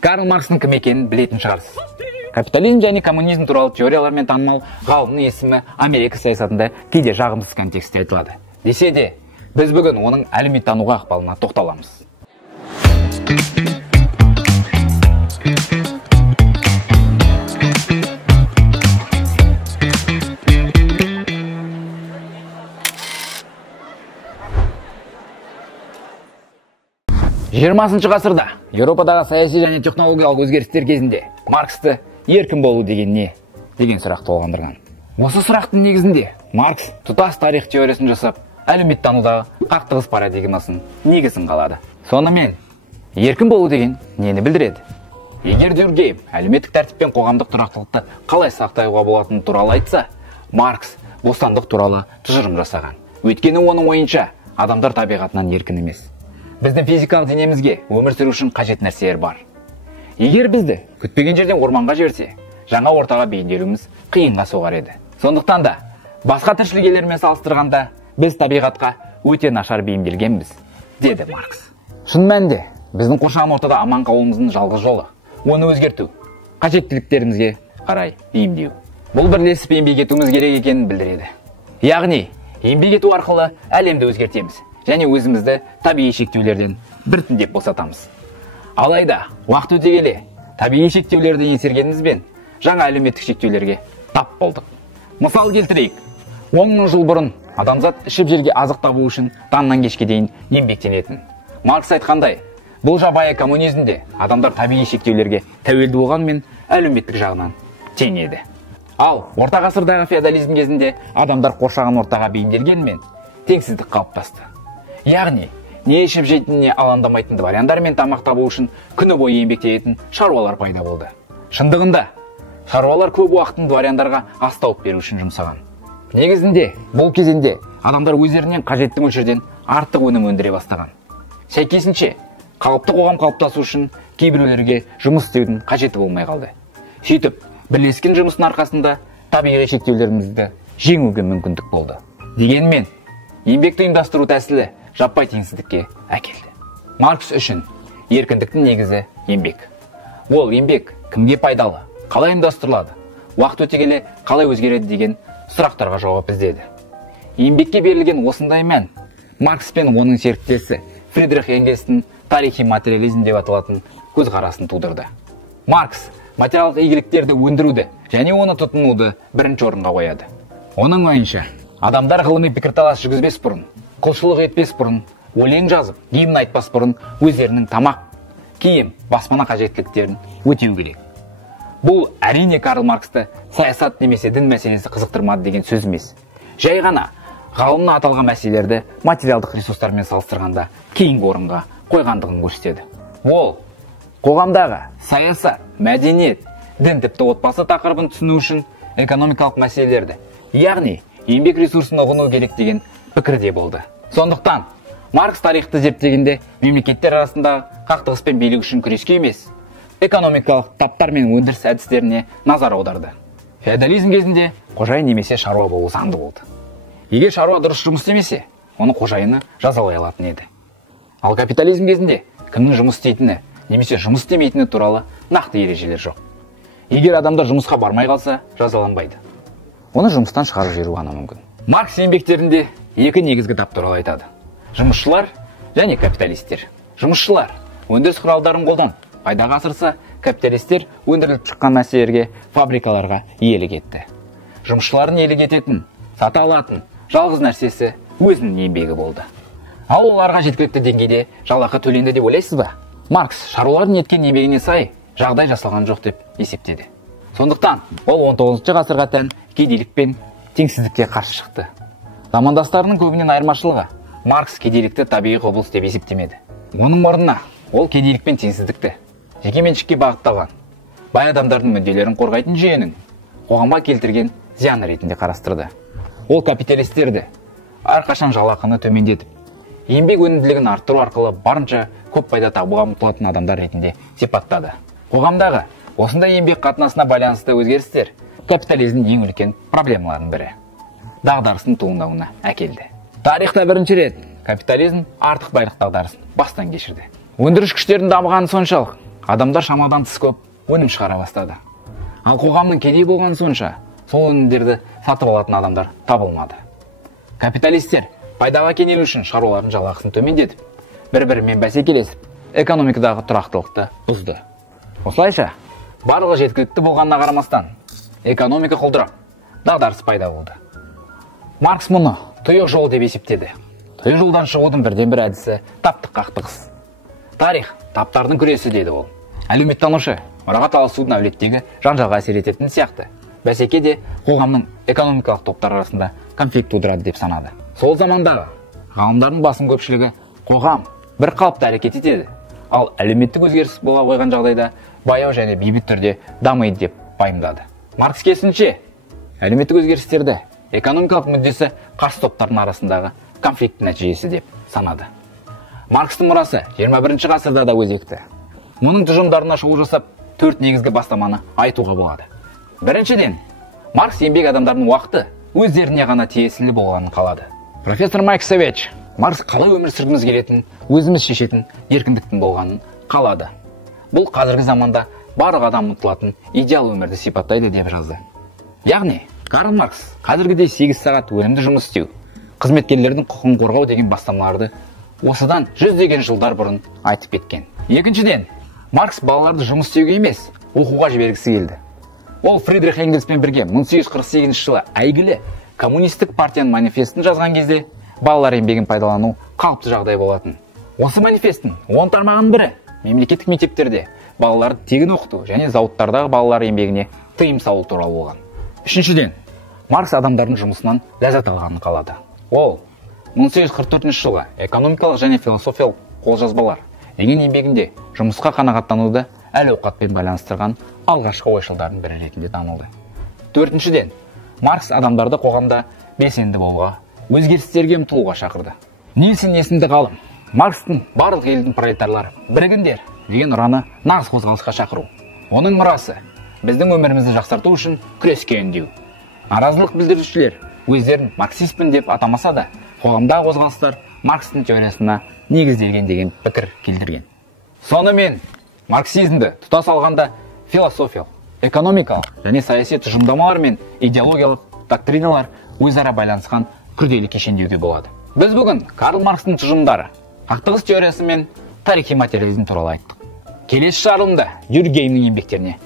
Карл Маркстың кім екенін білетін шығарсыз. Капитализм және коммунизм туралы теориялармен танымал ғалымның есімі Америка саясатында кейде жағымсыз контекстте айтылады. Десе де, біз бүгін оның әлеуметтануға ықпалына тоқталамыз. Жиырмасыншы ғасырда Еуропадағы саяси және технологиялық өзгерістер кезінде Марксты еркін болу деген не деген сұрақ толғандырған. Осы сұрақтың негізінде Маркс тұтас тарих теориясын жасап, әлеуметтанудағы қақтығыс парадигмасын негізін қалады. Сонымен, еркін болу деген нені білдіреді? Егер Дюркгейм әлеуметтік тәртіп пен қоғамдық тұрақтылықты қалай сақтауға болатыны туралы айтса, Маркс бостандық туралы тұжырым жасаған. Өйткені оның ойынша адамдар табиғатынан еркін емес. Біздің физикалық денемізге өмір сүру үшін қажет нәрселер бар. Егер бізді күтпеген жерден орманға жіберсе, жаңа ортаға бейімделуіміз қиынға соғар еді. Сондықтан да басқа тіршілік иелерімен салыстырғанда біз табиғатқа өте нашар бейімделгенбіз, деді Маркс. Шын мәнінде біздің қоршаған ортада аман қалуымыздың жалғыз жолы оны өзгерту, қажеттіліктерімізге қарай бейімдеу. Бұл бірлесіп еңбек етуіміз керек екенін білдіреді. Яғни, еңбек ету арқылы әлемді өзгертеміз және өзімізді табиғи шектеулерден біртіндеп босатамыз. Алайда, уақыт өте келе, табиғи шектеулерді еңсергенімізбен жаңа әлеуметтік шектеулерге тап болдық. Мысал келтірейік, 10 мың жыл бұрын адамзат ішіп жерге азық табу үшін таңнан кешке дейін еңбектенетін. Маркс айтқандай, бұл жабайы коммунизмде адамдар табиғи шектеулерге тәуелді болғанмен әлеуметтік жағынан тең еді. Ал орта ғасырдағы феодализм кезінде адамдар қоршаған ортаға бейімделгенмен теңсіздік қалыптасты. Яғни, не ішіп жейтініне алаңдамайтын дворяндар мен тамақ табу үшін күні бойы еңбектенетін шаруалар пайда болды. Шындығында, шаруалар көп уақытын дворяндарға ас тауып беру үшін жұмсаған. Негізінде, бұл кезеңде адамдар өздерінен қажетті мөлшерден артық өнім өндіре бастаған. Сәйкесінше, қалыпты қоғам қалыптасу үшін кейбіреулерге жұмыс істеудің қажеті болмай қалды. Сөйтіп, бірлескен жұмыстың арқасында табиғи шектеулерімізді жеңуге мүмкіндік болды. Дегенмен, еңбекті ұйымдастыру тәсілі жаппай теңсіздікке әкелді. Маркс үшін еркіндіктің негізі еңбек. Ол еңбек кімге пайдалы, қалай ұйымдастырылады, уақыт өте келе қалай өзгереді деген сұрақтарға жауап іздеді. Еңбекке берілген осындай мән Маркс пен оның серіктесі Фридрих Энгельстің тарихи материализм деп аталатын көзқарасын тудырды. Маркс материалдық игіліктерді өндіруді және оны тұтынуды бірінші орынға қояды. Оның ойынша, адамдар ғылыми пікірталас жүргізбес бұрын, құлшылық етпес бұрын, өлең жазып, гимн айтпас бұрын өздерінің тамақ, киім, баспана қажеттіліктерін өтеу керек. Бұл әрине Карл Марксты саясат немесе дін мәселесі қызықтырмады деген сөз емес. Жай ғана ғалымның аталған мәселелерді материалдық ресурстармен салыстырғанда кейінгі орынға қойғандығын көрсетеді. Ол қоғамдағы саясат, мәдениет, дін тіпті отбасы тақырыбын түсіну үшін экономикалық мәселелерді, яғни еңбек ресурсын ұғыну керек деген пікірде болды. Сондықтан, Маркс тарихты зерттегенде мемлекеттер арасындағы қақтығыс пен билік үшін күреске емес, экономикалық таптар мен өндіріс әдістеріне назар аударды. Феодализм кезінде қожайын немесе шаруа болу заңды болды. Егер шаруа дұрыс жұмыс істемесе, оны қожайыны жазалай алатын еді. Ал капитализм кезінде кімнің жұмыс істейтіні немесе жұмыс істемейтіні туралы нақты ережелер жоқ. Егер адамдар жұмысқа бармай қалса, жазаланбайды. Оны жұмыстан шығарып жіберу ғана мүмкін. Маркс еңбектерінде екі негізгі тап туралы айтады. Жұмысшылар және капиталистер. Жұмысшылар өндіріс құралдарын қолданып пайдаға асырса, капиталистер өндіріліп шыққан нәрселерге, фабрикаларға иелік етті. Жұмысшылардың иелік ететін, сата алатын жалғыз нәрсесі өзінің еңбегі болды. Ал оларға жеткілікті деңгейде жалақы төленді деп ойлайсыз ба? Маркс шаруалардың еткен еңбегіне сай жағдай жасалған жоқ деп есептеді. Сондықтан ол 19 ғасырға тән кедейлік пен теңсіздікке қарсы шықты. Замандастарының көбінен айырмашылығы Маркс кедейлікті табиғи құбылыс деп есептемеді. Оның орнына ол кедейлік пен теңсіздікті жекеменшікке бағытталған, бай адамдардың мүдделерін қорғайтын жүйенің қоғамға келтірген зияны ретінде қарастырды. Ол капиталистерді әрқашан жалақыны төмендетіп, еңбек өнімділігін арттыру арқылы барынша көп пайда табуға ұмтылатын адамдар ретінде сипаттады. Қоғамдағы осындай еңбек қатынасына байланысты өзгерістер капитализмнің ең үлкен проблемаларының бірі. Дағдарыстың туындауына әкелді. Тарихта бірінші рет капитализм артық байлық дағдарысын бастан кешірді. Өндіріс күштерінің дамығаны соншалық, адамдар шамадан тыс көп өнім шығара бастады. Ал қоғамның кедей болған сонша, сол өнімдерді сатып алатын адамдар табылмады. Капиталистер пайдаға кенелу үшін шаруалардың жалақысын төмендетіп, бір-бірімен бәсекелесіп, экономикадағы тұрақтылықты бұзды. Осылайша, барлығы жеткілікті болғанына қарамастан, экономика құлдырап, дағдарыс пайда болды. Маркс мұны тұйық жол деп есептеді. Тұйық жолдан шығудың бірден-бір әдісі таптық қақтығыс. Тарих таптардың күресі деді ол. Әлеуметтанушы мұраға таласудың әулеттегі жанжалға әсер ететін сияқты. Бәсеке де қоғамның экономикалық топтар арасында конфликт тудырады деп санады. Сол замандағы ғалымдардың басым көпшілігі қоғам бір қалыпты әрекет етеді, ал әлеуметтік өзгеріс бола қойған жағдайда баяу және бейбіт түрде дамиды деп пайымдады. Маркс керісінше әлеуметтік өзгерістерді экономикалық мүддесі қарсы топтардың арасындағы конфликт нәтижесі деп санады. Маркстың мұрасы 21 ғасырда да өзекті. Оның тұжырымдарына шолу жасап, 4 негізгі бастаманы айтуға болады. Біріншіден, Маркс еңбек адамдардың уақыты өздеріне ғана тиесілі болғанын қалады. Профессор Майк Савич, Маркс қалай өмір сүргіміз келетін, өзіміз шешетін еркіндіктің болғанын қалады. Бұл қазіргі заманда барлық адам ұмтылатын идеал өмірді сипаттайды деп жазды. Яғни, Карл Маркс қазіргідей 8 сағат өнімді жұмыс істеу, қызметкерлердің құқығын қорғау деген бастамаларды осыдан жүздеген жылдар бұрын айтып кеткен. Екіншіден, Маркс балаларды жұмыс істеуге емес, оқуға жібергісі келді. Ол Фридрих Энгельспен бірге 1848 жылы әйгілі коммунистік партияның манифестін жазған кезде балалар еңбегін пайдалану қалыпты жағдай болатын. Осы манифестің 10 тармағының бірі мемлекеттік мектептерде балаларды тегін оқыту және зауыттардағы балалар еңбегіне тыйым салу туралы болған. Үшіншіден, Маркс адамдардың жұмысынан ләззат алғанын қалады. Ол 1844 жылы экономикалық және философиялық қолжазбалар деген еңбегінде жұмысқа қанағаттануды әл-ауқатпен байланыстырған алғашқы ойшылдардың бірі ретінде танылды. Төртіншіден, Маркс адамдарды қоғамда белсенді болуға, өзгерістерге ұмтылуға шақырды. Нильсон есімді ғалым Маркстың барлық елдің пролетарлары бірігіңдер деген ұраны нағыз қозғалысқа шақыру. Оның мұрасы біздің өмірімізді жақсарту үшін күреске үндеу. Наразылық білдірушілер өздерін марксистпін деп атамаса да, қоғамдағы қозғалыстар Маркстың теориясына негізделген деген пікір келтірген. Сонымен марксизмді тұтас алғанда философиялық, экономикалық және саяси тұжырымдамалар мен идеологиялық доктриналар өзара байланысқан күрделі кешендеуге болады. Біз бүгін Карл Маркстың тұжырымдары, қақтығыс теориясы мен тарихи материализм туралы айттық. Келесі шығарылымда Юрий Гейннің еңбектеріне